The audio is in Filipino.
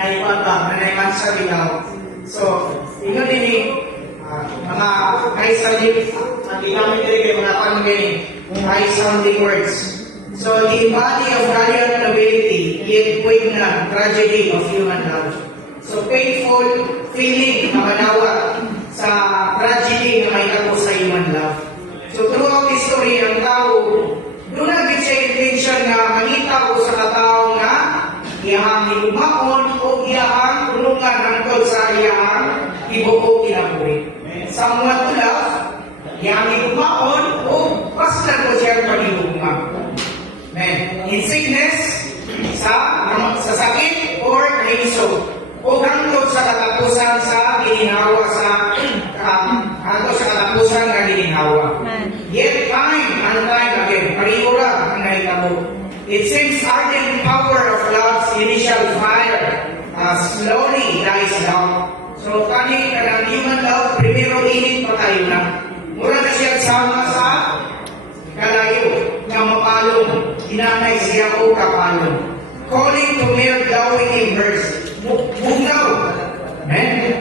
naipata, na naimansa dilaw. So, inyo din mga high sounding, ang ginamit din kayo mga panggay, high sounding words. So, the body of valiant nobility, yet poignant tragedy of human love. So, painful feeling na manawa sa tragedy na may ako sa human love. So, throughout history, ang tao, doon naging siya intention na manita ko sa katao nga iyahang hinumakon o iyahang tulungan hangtod sa iyahang ibuo kinabuhi. Someone to love, iyahang hinumakon o paslan ko siya panihugma. In sickness, sa sakit or naiso, o hangtod sa katapusan sa ginhawa hangtod sa katapusan ng ginhawa. Yet time and time again, pariura ang nahitabo. It seems ardent power of love's initial fire slowly dies down. So, kani kanang human love, primero init pa tayo na. Mura na siya sama sa kalayo na mapalong, inanay siya o kapalong. Calling to mere glowing embers. Bungaw. And